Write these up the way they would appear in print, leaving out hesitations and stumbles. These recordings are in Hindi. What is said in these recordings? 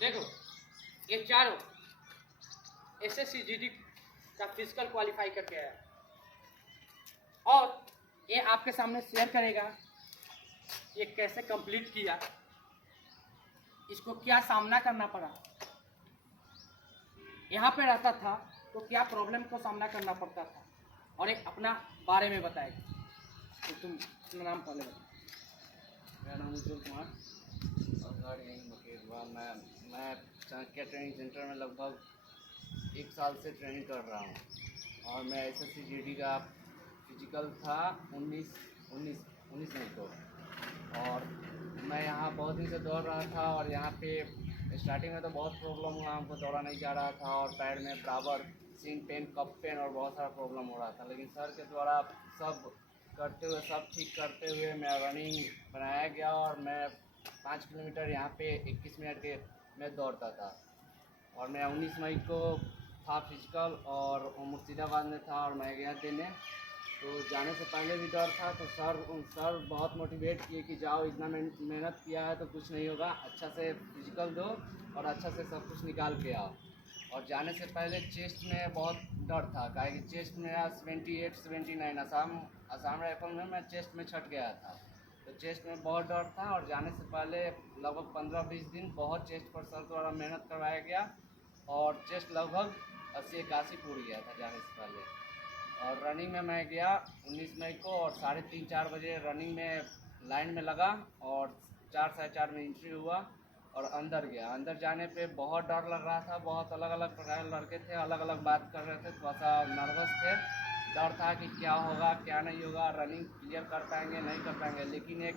देखो ये चारों SSCGD का फिजिकल क्वालिफाई करके आया और ये आपके सामने शेयर करेगा ये कैसे कंप्लीट किया, इसको क्या सामना करना पड़ा, यहाँ पे रहता था तो क्या प्रॉब्लम को सामना करना पड़ता था, और एक अपना बारे में बताएगा। तो तुम अपना नाम पहले बताओ। मेरा नाम उज्जवल कुमार और घर यहीं मकेरवा। मैं चाणक्य ट्रेनिंग सेंटर में लगभग 1 साल से ट्रेनिंग कर रहा हूँ और मैं SSCGD का फिजिकल था 19 मई को, और मैं यहाँ बहुत दिन से दौड़ रहा था। और यहाँ पे स्टार्टिंग में तो बहुत प्रॉब्लम हुआ, हमको दौड़ा नहीं जा रहा था और पैर में बराबर सीन पेन, कफ पेन और बहुत सारा प्रॉब्लम हो रहा था। लेकिन सर के द्वारा सब करते हुए, सब ठीक करते हुए मैं रनिंग बनाया गया और मैं 5 किलोमीटर यहाँ पे 21 मिनट के में दौड़ता था। और मैं 19 मई को था फिजिकल और मुर्शिदाबाद में था और मैं गया देने। तो जाने से पहले भी डर था, तो सर बहुत मोटिवेट किए कि जाओ, इतना मेहनत किया है तो कुछ नहीं होगा, अच्छा से फिजिकल दो और अच्छा से सब कुछ निकाल के आओ। और जाने से पहले चेस्ट में बहुत डर था, काहे कि चेस्ट मेरा 78-79 असम राइफल में मैं चेस्ट में छट गया था, तो चेस्ट में बहुत डर था। और जाने से पहले लगभग 15-20 दिन बहुत चेस्ट पर सर द्वारा मेहनत करवाया गया और चेस्ट लगभग 80-81 टूट गया था जाने से पहले। और रनिंग में मैं गया 19 मई को और 3:30-4 बजे रनिंग में लाइन में लगा और 4-4:30 में एंट्री हुआ और अंदर गया। अंदर जाने पे बहुत डर लग रहा था, बहुत अलग अलग प्रकार के लड़के थे, अलग अलग बात कर रहे थे, थोड़ा सा नर्वस थे, डर था कि क्या होगा क्या नहीं होगा, रनिंग क्लियर कर पाएंगे नहीं कर पाएंगे। लेकिन एक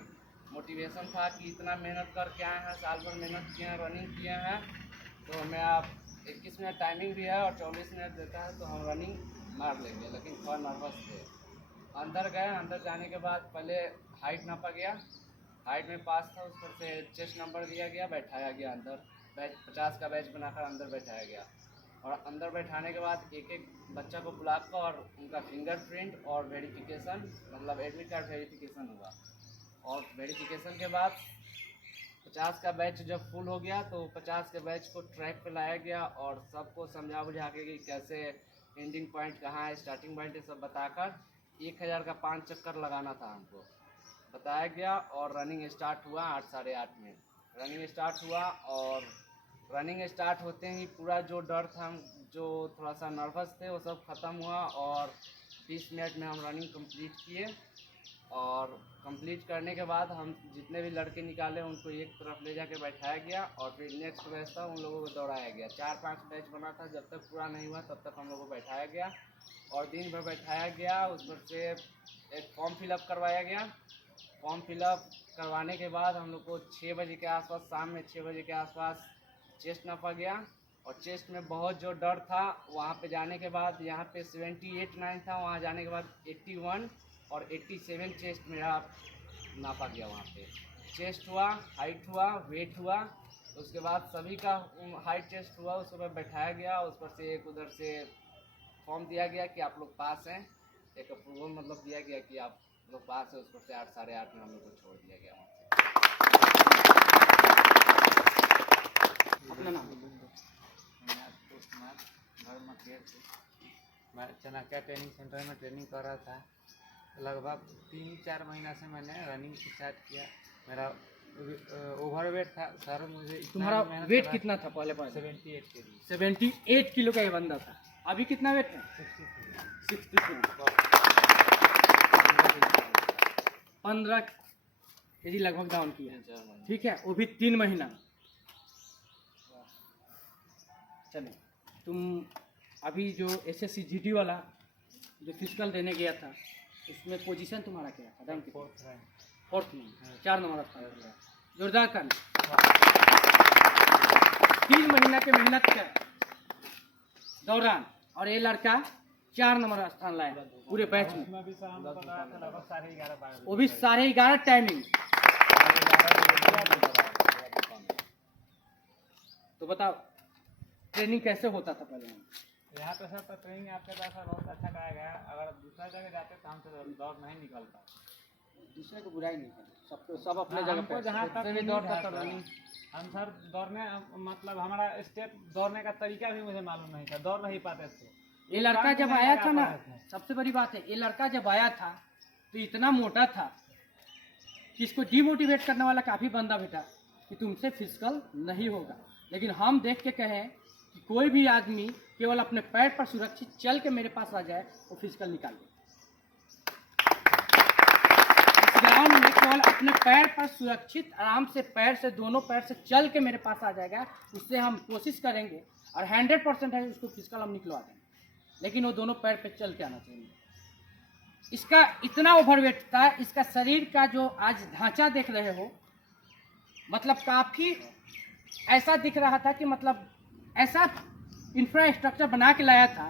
मोटिवेशन था कि इतना मेहनत करके आए हैं, साल भर मेहनत किए हैं, रनिंग किए हैं, तो हमें आप 21 मिनट टाइमिंग भी है और 24 मिनट देता है तो हम रनिंग मार लेंगे। लेकिन थोड़ा नर्वस थे। अंदर गए, अंदर जाने के बाद पहले हाइट नापा गया, हाइट में पास था, उस पर से चेस्ट नंबर दिया गया, बैठाया गया अंदर, बैच 50 का बैच बनाकर अंदर बैठाया गया। और अंदर बैठाने के बाद एक एक बच्चा को बुलाकर और उनका फिंगरप्रिंट और वेरिफिकेशन, मतलब एडमिट कार्ड वेरिफिकेशन हुआ। और वेरिफिकेशन के बाद 50 का बैच जब फुल हो गया तो 50 के बैच को ट्रैक पे लाया गया और सबको समझा बुझा के कि कैसे एंडिंग पॉइंट कहाँ है, स्टार्टिंग पॉइंट है, सब बताकर 1000 का 5 चक्कर लगाना था हमको, बताया गया। और रनिंग स्टार्ट हुआ 8 साढ़े 8 में रनिंग स्टार्ट हुआ। और रनिंग स्टार्ट होते ही पूरा जो डर था, जो थोड़ा सा नर्वस थे, वो सब ख़त्म हुआ और 20 मिनट में हम रनिंग कंप्लीट किए। और कंप्लीट करने के बाद हम जितने भी लड़के निकाले उनको एक तरफ ले जाके बैठाया गया और फिर नेक्स्ट बैच था उन लोगों को दौड़ाया गया। 4-5 बैच बना था, जब तक पूरा नहीं हुआ तब तक हम लोगों को बैठाया गया और दिन भर बैठाया गया। उस पर से एक फॉर्म फिलअप करवाया गया। फॉर्म फिलअप करवाने के बाद हम लोग को 6 बजे के आसपास, शाम में 6 बजे के आसपास चेस्ट नापा गया। और चेस्ट में बहुत जो डर था, वहाँ पे जाने के बाद यहाँ पे 78-9 था, वहाँ जाने के बाद 81 और 87 चेस्ट मेरा नापा गया। वहाँ पे चेस्ट हुआ, हाइट हुआ, वेट हुआ, उसके बाद सभी का हाइट चेस्ट हुआ, उस पर बैठाया गया। उस पर से एक उधर से फॉर्म दिया गया कि आप लोग पास हैं, एक अप्रूवल मतलब दिया गया कि आप लोग पास है। उस पर से 8 साढ़े 8 में हम लोग को छोड़ दिया गया। अपना नाम घर मकेर से मैं चाणक्य ट्रेनिंग सेंटर में ट्रेनिंग कर रहा था। लगभग 3-4 महीना से मैंने रनिंग स्टार्ट किया। मेरा ओवरवेट था सर, मुझे तुम्हारा वेट कितना था पहले? 78 के जी। 78 किलो का ये बंदा था। अभी कितना वेट है? 63। 15 केजी लगभग डाउन किया, ठीक है, वो भी 3 महीना। चले, तुम अभी जो SSCGD वाला जो फिजिकल देने गया था उसमें पोजीशन तुम्हारा क्या था? रैंक 4th में, 4 नंबर स्थान पर गया। जोरदार कर। 3 महीना के मेहनत के दौरान और ये लड़का 4 नंबर स्थान लाया पूरे बैच में, वो भी 11:30 टाइमिंग। तो बताओ ट्रेनिंग कैसे होता था पहले? यहाँ पे सर तो ट्रेनिंग आपके पास बहुत अच्छा कराया गया। अगर दूसरा जगह जाते तो हमसे दौड़ नहीं निकलता। दूसरे को बुराई नहीं करना, सबको सब अपने जगह हमको पे जहाँ तक भी नहीं दौड़ पता रहा था, हम सर दौड़ने मतलब हमारा स्टेप दौड़ने का तरीका भी मुझे मालूम नहीं था, दौड़ नहीं पाते थे। ये लड़का बार जब भी नहीं आया लगा था ना, पा रहे थे। सबसे बड़ी बात है, ये लड़का जब आया था तो इतना मोटा था कि इसको डिमोटिवेट करने वाला काफ़ी बंदा बेटा कि तुमसे फिजिकल नहीं होगा। लेकिन हम देख के कहें कि कोई भी आदमी केवल अपने पैर पर सुरक्षित चल के मेरे पास आ जाए वो फिजिकल निकाल दे। इस ग्राउंड में केवल अपने पैर पर सुरक्षित आराम से पैर से दोनों पैर से चल के मेरे पास आ जाएगा, उससे हम कोशिश करेंगे और 100% है उसको फिजिकल हम निकलवा देंगे, लेकिन वो दोनों पैर पे चल के आना चाहिए। इसका इतना ओवरवेट था, इसका शरीर का जो आज ढांचा देख रहे हो, मतलब काफ़ी ऐसा दिख रहा था कि मतलब ऐसा इंफ्रास्ट्रक्चर बना के लाया था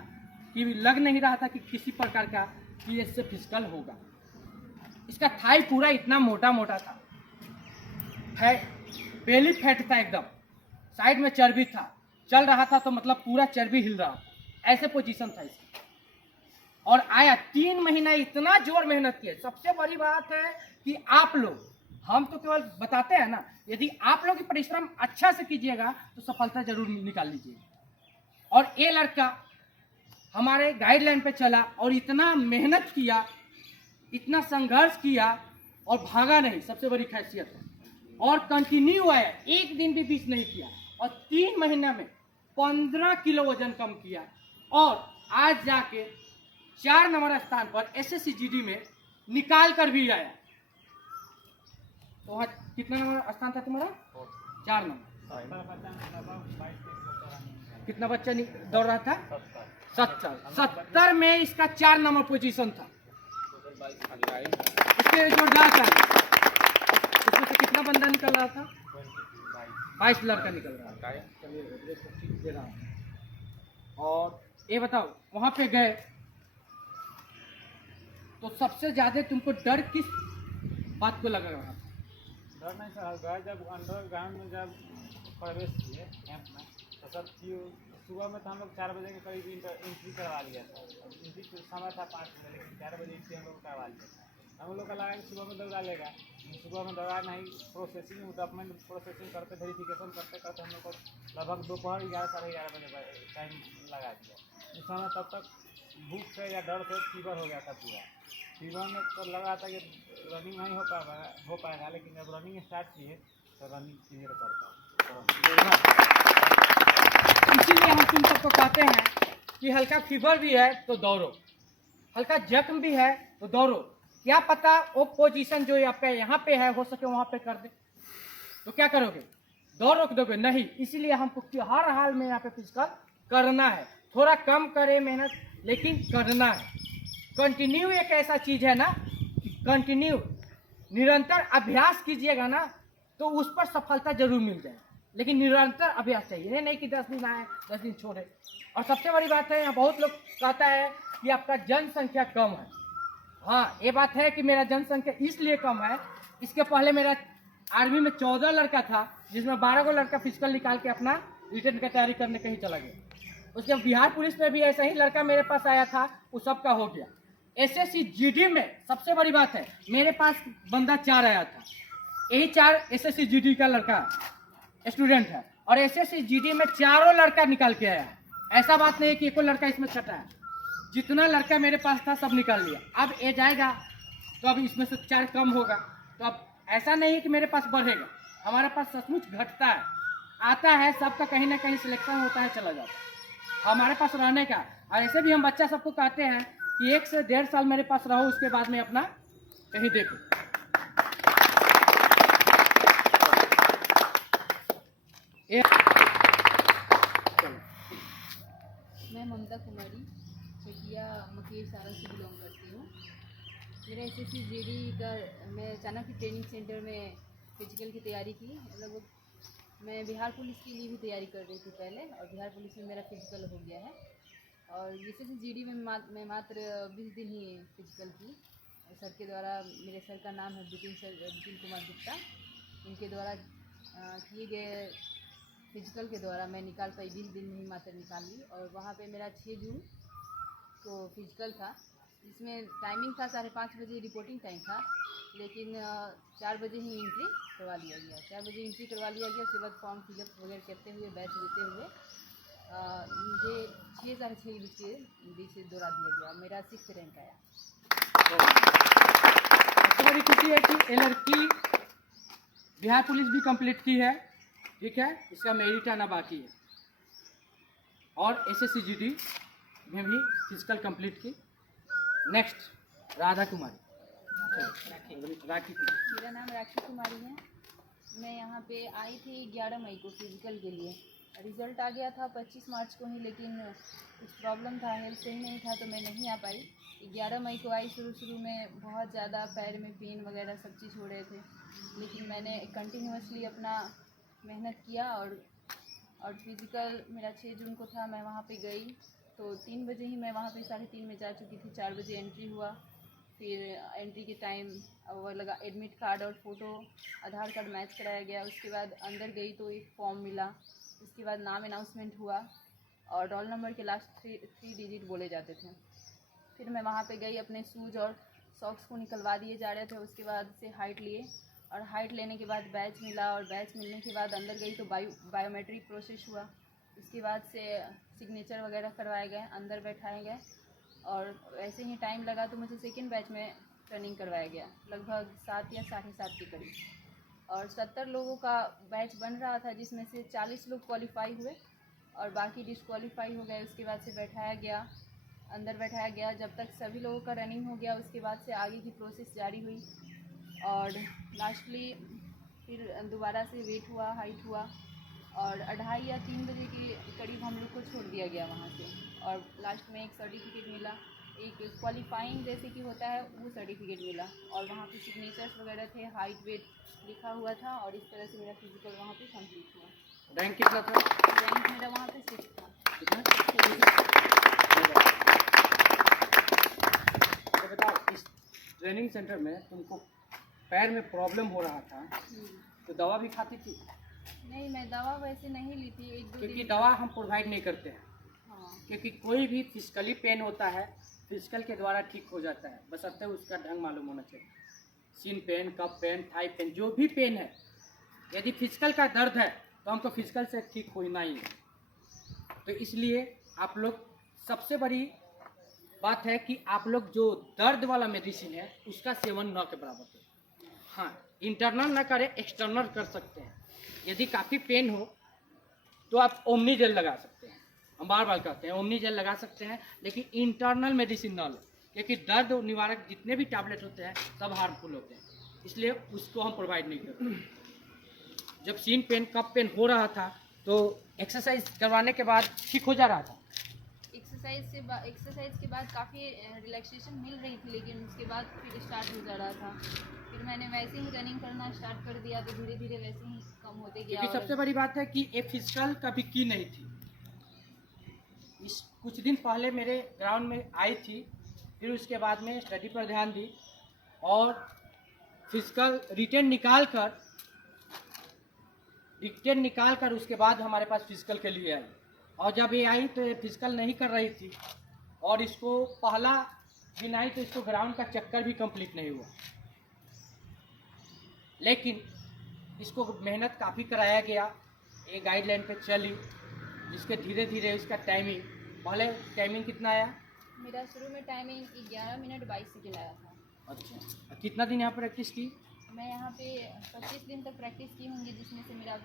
कि लग नहीं रहा था कि किसी प्रकार का कि इससे फिजिकल होगा। इसका थाई पूरा इतना मोटा मोटा था, बेली फैट था एकदम, साइड में चर्बी था, चल रहा था तो मतलब पूरा चर्बी हिल रहा था, ऐसे पोजीशन था इसका। और आया 3 महीना इतना जोर मेहनत किया। सबसे बड़ी बात है कि आप लोग, हम तो केवल बताते हैं ना, यदि आप लोग की परिश्रम अच्छा से कीजिएगा तो सफलता जरूर निकाल लीजिएगा। और ये लड़का हमारे गाइडलाइन पे चला और इतना मेहनत किया, इतना संघर्ष किया और भागा नहीं, सबसे बड़ी खासियत है। और कंटिन्यू आया, एक दिन भी बीच नहीं किया और 3 महीना में 15 किलो वजन कम किया और आज जाके 4 नंबर स्थान पर SSCGD में निकाल कर भी आया। तो वहाँ कितना नंबर स्थान था तुम्हारा? 4 नंबर। कितना बच्चा दौड़ रहा था? 70 में इसका 4 नंबर पोजीशन था। इसके जोरदार था, इसमें से कितना बंदा निकल रहा था? 22 लड़का निकल रहा था। दे रहा था। और ये बताओ, वहाँ पे गए तो सबसे ज्यादा तुमको डर किस बात को लग रहा था? डर नहीं सर, गए जब अंडरग्राउंड में जब प्रवेश किए कैंप में, तो सर सुबह में तो हम लोग 4 बजे के करीब एंट्री करवा लिया था। एंट्री समय था 5 बजे, लेकिन 4 बजे एंट्री हम लोग करवा लिया था। हम लोग का लगा कि सुबह में दौड़ा लेगा, सुबह में दौड़ा नहीं, प्रोसेसिंग डॉक्यूमेंट प्रोसेसिंग करते, वेरिफिकेशन करते करते हम लोग को लगभग दोपहर 11 साढ़े 11 बजे टाइम लगा दिया। उस समय तब तक भूख से या डर से फीवर हो गया था पूरा। फीवर में तो लगा था कि रनिंग नहीं हो पाएगा, लेकिन जब रनिंग स्टार्ट किए तो रनिंग क्लियर कर पाए। इसीलिए हम तुम सबको कहते हैं कि हल्का फीवर भी है तो दौड़ो, हल्का जख्म भी है तो दौड़ो। क्या पता वो पोजीशन जो आपका यहाँ पे है हो सके वहाँ पे कर दे, तो क्या करोगे? दौड़ रोक दोगे? नहीं। इसीलिए हमको हर हाल में यहाँ पे फिजिकल करना है, थोड़ा कम करे मेहनत लेकिन करना है। कंटिन्यू एक ऐसा चीज है ना कि कंटिन्यू निरंतर अभ्यास कीजिएगा ना तो उस पर सफलता जरूर मिल जाए, लेकिन निरंतर अभ्यास चाहिए, ये नहीं कि 10 दिन आए 10 दिन छोड़े। और सबसे बड़ी बात है, यहाँ बहुत लोग कहता है कि आपका जनसंख्या कम है। हाँ, ये बात है कि मेरा जनसंख्या इसलिए कम है, इसके पहले मेरा आर्मी में 14 लड़का था, जिसमें 12 को लड़का फिजिकल निकाल के अपना रिटर्न की तैयारी करने कहीं चला गया। उसके बिहार पुलिस में भी ऐसा ही लड़का मेरे पास आया था, वो सबका हो गया। SSCGD में सबसे बड़ी बात है, मेरे पास बंदा 4 आया था, यही 4 SSCGD का लड़का स्टूडेंट है और SSCGD में 4 लड़का निकाल के आया। ऐसा बात नहीं है कि एको लड़का इसमें छटा है, जितना लड़का मेरे पास था सब निकाल लिया। अब ये जाएगा तो अब इसमें से 4 कम होगा, तो अब ऐसा नहीं है कि मेरे पास बढ़ेगा, हमारे पास सचमुच घटता है, आता है, सबका कहीं ना कहीं सिलेक्शन होता है, चला जाता है हमारे पास रहने का। और ऐसे भी हम बच्चा सबको कहते हैं कि 1 से 1.5 साल मेरे पास रहो, उसके बाद में अपना कहीं देखो। मैं ममता कुमारी चकिया मकेर सारा से बिलोंग करती हूँ। मेरा SSCGD का मैं चाणक्य ट्रेनिंग सेंटर में फिजिकल की तैयारी की। मतलब मैं बिहार पुलिस के लिए भी तैयारी कर रही थी पहले, और बिहार पुलिस में मेरा फिजिकल हो गया है। और SSCGD में मैं मात्र 20 दिन ही फिजिकल की। सर के द्वारा, मेरे सर का नाम है बिपिन कुमार गुप्ता, उनके द्वारा किए गए फिजिकल के द्वारा मैं निकाल पाई, 20 दिन में ही मात्र निकाल ली। और वहाँ पे मेरा 6 जून को फिजिकल था, जिसमें टाइमिंग था 5:30 बजे रिपोर्टिंग टाइम था, लेकिन 4 बजे ही एंट्री करवा लिया गया। 4 बजे एंट्री करवा लिया गया। उसके बाद फॉर्म फिलअप वगैरह करते हुए बैच देते हुए मुझे 6 साढ़े 6 बज के बीच दौड़ा दिया गया। मेरा 6th रैंक आया। सबसे बड़ी खुशी है कि ये लड़की बिहार पुलिस भी कंप्लीट की है, ठीक है, इसका मेरिट आना बाकी है, और SSC GD में भी फिजिकल कंप्लीट की। नेक्स्ट राधा कुमारी। राखी कुमारी। मेरा नाम राखी कुमारी है। मैं यहाँ पे आई थी 11 मई को फिजिकल के लिए। रिज़ल्ट आ गया था 25 मार्च को ही, लेकिन कुछ प्रॉब्लम था, हेल्थ सही नहीं था तो मैं नहीं आ पाई। 11 मई को आई। शुरू में बहुत ज़्यादा पैर में पेन वगैरह सब चीज़ हो रहे थे, लेकिन मैंने कंटिन्यूसली अपना मेहनत किया और फिज़िकल मेरा 6 जून को था। मैं वहाँ पे गई तो 3 बजे ही मैं वहाँ पे 3:30 में जा चुकी थी। 4 बजे एंट्री हुआ। फिर एंट्री के टाइम वो लगा एडमिट कार्ड और फ़ोटो आधार कार्ड मैच कराया गया। उसके बाद अंदर गई तो एक फॉर्म मिला। उसके बाद नाम अनाउंसमेंट हुआ और रोल नंबर के लास्ट 3 डिजिट बोले जाते थे। फिर मैं वहाँ पे गई, अपने शूज़ और सॉक्स को निकलवा दिए जा रहे थे। उसके बाद से हाइट लिए और हाइट लेने के बाद बैच मिला, और बैच मिलने के बाद अंदर गई तो बायोमेट्रिक प्रोसेस हुआ। उसके बाद से सिग्नेचर वगैरह करवाए गए, अंदर बैठाए गए, और वैसे ही टाइम लगा तो मुझे सेकेंड बैच में ट्रेनिंग करवाया गया, लगभग 7 या 7:30 के करीब। और 70 लोगों का बैच बन रहा था, जिसमें से 40 लोग क्वालिफाई हुए और बाकी डिस्क्वालीफाई हो गए। उसके बाद से बैठाया गया, अंदर बैठाया गया। जब तक सभी लोगों का रनिंग हो गया, उसके बाद से आगे की प्रोसेस जारी हुई, और लास्टली फिर दोबारा से वेट हुआ, हाइट हुआ, और 2:30 या 3 बजे के करीब हम लोग को छोड़ दिया गया वहाँ से। और लास्ट में एक सर्टिफिकेट मिला, एक क्वालिफाइंग जैसे कि होता है वो सर्टिफिकेट मिला, और वहाँ पे सिग्नेचर्स वगैरह थे, हाइट वेट लिखा हुआ था, और इस तरह से मेरा फिजिकल वहाँ पे कंप्लीट हुआ। रैंक कितना था? रैंक मेरा वहाँ पे 6 था। तो बताओ, इस ट्रेनिंग सेंटर में तुमको पैर में प्रॉब्लम हो रहा था, तो दवा भी खाती थी? नहीं, मैं दवा वैसे नहीं ली थी। 1-2 क्योंकि दिन। दवा हम प्रोवाइड नहीं करते हैं, हाँ। क्योंकि कोई भी फिजिकली पेन होता है फिजिकल के द्वारा ठीक हो जाता है, बशर्ते उसका ढंग मालूम होना चाहिए। सीन पेन, कप पेन, थाई पेन, जो भी पेन है, यदि फिजिकल का दर्द है तो हमको फिजिकल से ठीक होना ही है। तो इसलिए आप लोग, सबसे बड़ी बात है कि आप लोग जो दर्द वाला मेडिसिन है उसका सेवन न के बराबर करें। हाँ, इंटरनल ना करें, एक्सटर्नल कर सकते हैं। यदि काफ़ी पेन हो तो आप ओमनी जेल लगा सकते हैं, हम बार बार कहते हैं ओमनी जेल लगा सकते हैं, लेकिन इंटरनल मेडिसिन ना लो, क्योंकि दर्द निवारक जितने भी टैबलेट होते हैं सब हार्मफुल होते हैं, इसलिए उसको हम प्रोवाइड नहीं करते। जब सीन पेन, कप पेन हो रहा था तो एक्सरसाइज करवाने के बाद ठीक हो जा रहा था। एक्सरसाइज के बाद काफ़ी रिलैक्सेशन मिल रही थी, लेकिन उसके बाद फिर स्टार्ट हो जा रहा था। फिर मैंने वैसे ही रनिंग करना स्टार्ट कर दिया, तो धीरे धीरे वैसे ही कम होते गया। क्योंकि सबसे बड़ी बात है कि ये फिजिकल कभी की नहीं थी। इस कुछ दिन पहले मेरे ग्राउंड में आई थी, फिर उसके बाद में स्टडी पर ध्यान दी और फिजिकल रिटेन निकाल कर उसके बाद हमारे पास फिजिकल के लिए आई। और जब ये आई तो ये फिजिकल नहीं कर रही थी, और इसको पहला दिन आई तो इसको ग्राउंड का चक्कर भी कंप्लीट नहीं हुआ, लेकिन इसको मेहनत काफ़ी कराया गया, ये गाइडलाइन पे चली, जिसके धीरे धीरे इसका टाइमिंग, पहले टाइमिंग कितना आया? मेरा शुरू में टाइमिंग 11 मिनट 22 सेकेंड आया था। अच्छा, कितना दिन यहाँ प्रैक्टिस की? मैं यहाँ पे 25 दिन तक प्रैक्टिस की होंगी, जिसमें से मेरा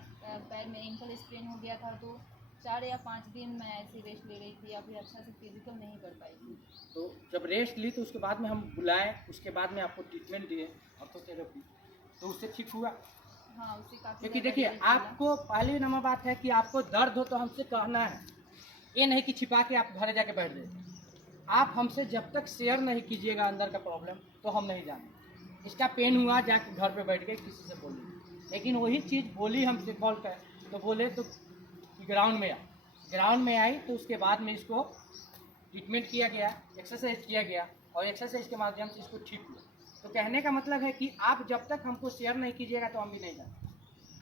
पैर में एंकल स्प्रेन हो गया था, तो 4 या 5 दिन मैं ऐसे रेस्ट ले रही थी, या फिर अच्छा से फिजिकल नहीं कर पाई थी। तो जब रेस्ट ली तो उसके बाद में हम बुलाए, उसके बाद में आपको ट्रीटमेंट दिए ऑर्थोथेरेपी, तो उससे ठीक हुआ? हाँ, उससे काफ़ी। क्योंकि देखिए, आपको पहली नंबर बात है कि आपको दर्द हो तो हमसे कहना है, ये नहीं कि छिपा के आप घर जाके बैठ जाइए। आप हमसे जब तक शेयर नहीं कीजिएगा अंदर का प्रॉब्लम, तो हम नहीं जाने। इसका पेन हुआ, जाके घर पे बैठ गए, किसी से बोलिए, लेकिन वही चीज़ बोली हमसे कॉल कर, तो बोले तो ग्राउंड में आई तो उसके बाद में इसको ट्रीटमेंट किया गया, एक्सरसाइज किया गया, और एक्सरसाइज के माध्यम से इसको ठीक हुआ। तो कहने का मतलब है कि आप जब तक हमको शेयर नहीं कीजिएगा तो हम भी नहीं जाते।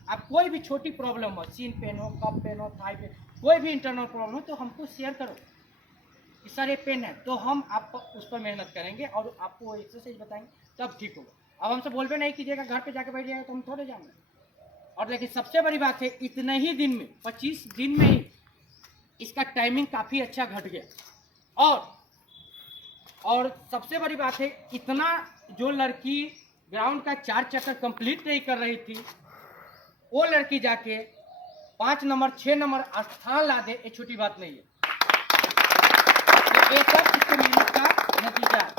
आप कोई भी छोटी प्रॉब्लम हो, सीन पेन हो, कप पेन हो, थाई पेन, कोई भी इंटरनल प्रॉब्लम हो, तो हमको शेयर करो, कि सर ये पेन है, तो हम आप उस पर मेहनत करेंगे और आपको एक्सरसाइज बताएंगे, तब ठीक होगा। अब हमसे बोलबे नहीं कीजिएगा, घर पे जाके बैठ जाएगा तो हम थोड़े जाएंगे। और लेकिन सबसे बड़ी बात है, इतने ही दिन में 25 दिन में ही इसका टाइमिंग काफ़ी अच्छा घट गया। और सबसे बड़ी बात है, इतना जो लड़की ग्राउंड का 4 चक्कर कंप्लीट नहीं कर रही थी, वो लड़की जाके 5 नंबर 6 नंबर स्थान ला दे, ये छोटी बात नहीं है। ये सब इसके मेहनत का नतीजा है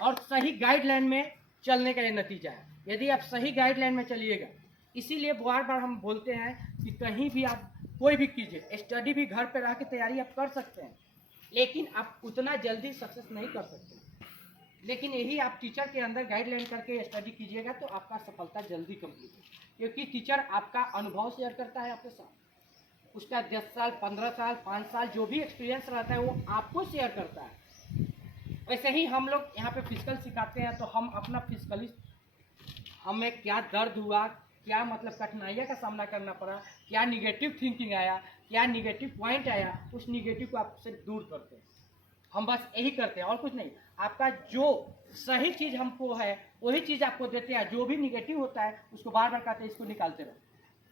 और सही गाइडलाइन में चलने का ये नतीजा है। यदि आप सही गाइडलाइन में चलिएगा, इसीलिए बार बार हम बोलते हैं कि कहीं भी आप कोई भी कीजिए, स्टडी भी घर पे रह के तैयारी आप कर सकते हैं, लेकिन आप उतना जल्दी सक्सेस नहीं कर सकते। लेकिन यही आप टीचर के अंदर गाइडलाइन करके स्टडी कीजिएगा तो आपका सफलता जल्दी कंप्लीट है, क्योंकि टीचर आपका अनुभव शेयर करता है आपके साथ। उसका 10 साल 15 साल 5 साल जो भी एक्सपीरियंस रहता है वो आपको शेयर करता है। वैसे ही हम लोग यहाँ पे फिजिकल सिखाते हैं, तो हम अपना फिजिकलिस्ट हमें क्या दर्द हुआ, क्या मतलब कठिनाइयों का सामना करना पड़ा, क्या निगेटिव थिंकिंग आया, क्या निगेटिव पॉइंट आया, उस निगेटिव को आपसे दूर करते हैं। हम बस यही करते हैं और कुछ नहीं। आपका जो सही चीज़ हमको है वही चीज़ आपको देते हैं, जो भी निगेटिव होता है उसको बार बार कहते हैं इसको निकालते रहो।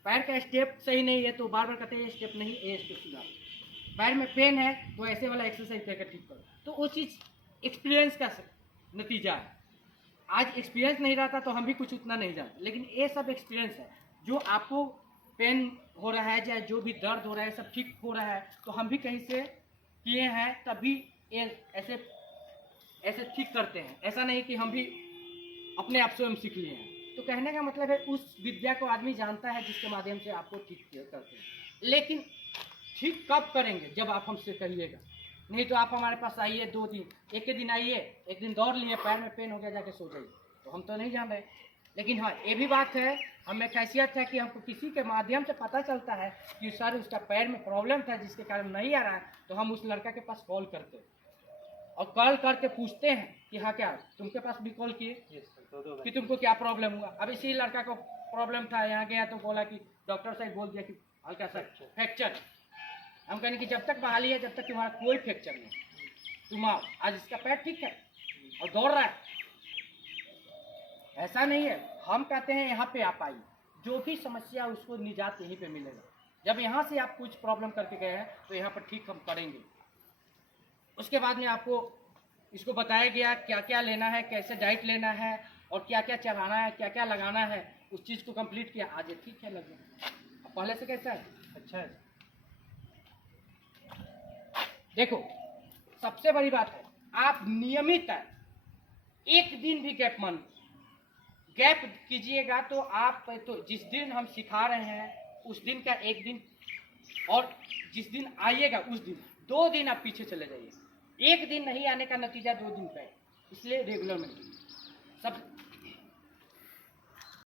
पैर का स्टेप सही नहीं है तो बार बार कहते हैं ये स्टेप नहीं, ये स्टेप सुधारो। पैर में पेन है तो ऐसे वाला एक्सरसाइज करके ठीक करो। तो वो चीज़ एक्सपीरियंस का नतीजा है। आज एक्सपीरियंस नहीं रहता तो हम भी कुछ उतना नहीं जानते, लेकिन ये सब एक्सपीरियंस है। जो आपको पेन हो रहा है या जो भी दर्द हो रहा है सब ठीक हो रहा है तो हम भी कहीं से किए हैं, तभी ये ऐसे ठीक करते हैं। ऐसा नहीं कि हम भी अपने आप से हम सीख लिए हैं। तो कहने का मतलब है उस विद्या को आदमी जानता है जिसके माध्यम से आपको ठीक करते हैं। लेकिन ठीक कब करेंगे, जब आप हमसे कहिएगा। नहीं तो आप हमारे पास आइए 2 दिन, एक दिन आइए, एक दिन दौड़ लिए, पैर में पेन हो गया, जाके सो जाइए, तो हम तो नहीं जान रहे। लेकिन हाँ, ये भी बात है, हमें कैसियत है कि हमको किसी के माध्यम से पता चलता है कि सर उसका पैर में प्रॉब्लम था जिसके कारण नहीं आ रहा है, तो हम उस लड़का के पास कॉल करते हैं और कॉल करके पूछते हैं कि हाँ क्या तुमके पास भी कॉल किए कि तुमको क्या प्रॉब्लम हुआ। अब इसी लड़का को प्रॉब्लम था, यहाँ गया तो बोला कि डॉक्टर साहब बोल दिया कि हल्का सा फ्रैक्चर। हम कहने कि जब तक बहाली है, जब तक तुम्हारा कोई फ्रैक्चर नहीं, तुम आओ, आज इसका पैर ठीक है और दौड़ रहा है। ऐसा नहीं है, हम कहते हैं यहाँ पे आप आइए, जो भी समस्या उसको निजात यहीं पे मिलेगा। जब यहाँ से आप कुछ प्रॉब्लम करके गए हैं तो यहाँ पर ठीक हम करेंगे। उसके बाद में आपको इसको बताया गया क्या क्या लेना है, कैसे डाइट लेना है और क्या क्या चलाना है, क्या क्या लगाना है, उस चीज़ को कंप्लीट किया। आज ये ठीक है लगभग। पहले से कैसा है? अच्छा है। देखो, सबसे बड़ी बात है आप नियमित है, एक दिन भी गैप कीजिएगा तो आप तो जिस दिन हम सिखा रहे हैं उस दिन का एक दिन, और जिस दिन आइएगा उस दिन 2 दिन आप पीछे चले जाइए। एक दिन नहीं आने का नतीजा 2 दिन का है, इसलिए रेगुलर में सब